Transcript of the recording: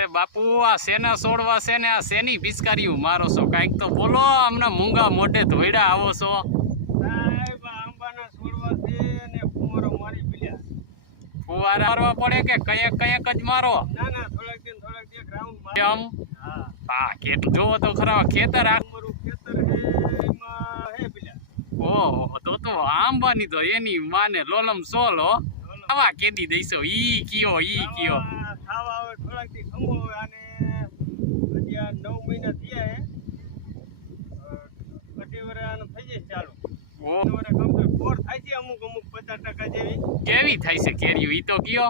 અરે બાપુ આ શેના છોડવા છે ને આ શેની પિચકારીયું મારો છો કાંઈક તો બોલો હમણાં મૂંગા મોઢે ધોઈડા આવો છો સાહેબ આંબાના છોડવા છે અને ફુવારો મારી પીલ્યા. ફુવારા મારવા પડે કે કયેક જ મારો ના થોડાક દિન રાઉન્ડ માર. એમ હા ખેત જોવો તો ખરા ખેતર અમારું ખેતર હે એમાં હે પીલ્યા. ઓહો તો આંબાની તો એની માને લોલમ સોલો આવા કેદી દઈશો ઈ કયો ખાવા આવે થોડાક દી ખમો અને હજી આ 9 મહિના થયા હે. અઢી વર્ષ આનું થઈ જાય ચાલુ. ઓ વર્ષ કમ્પ્લીટ ફોર થાય છે અમુક 50% જેવી. કેવી થાય છે કેરીઓ ઈ તો કયો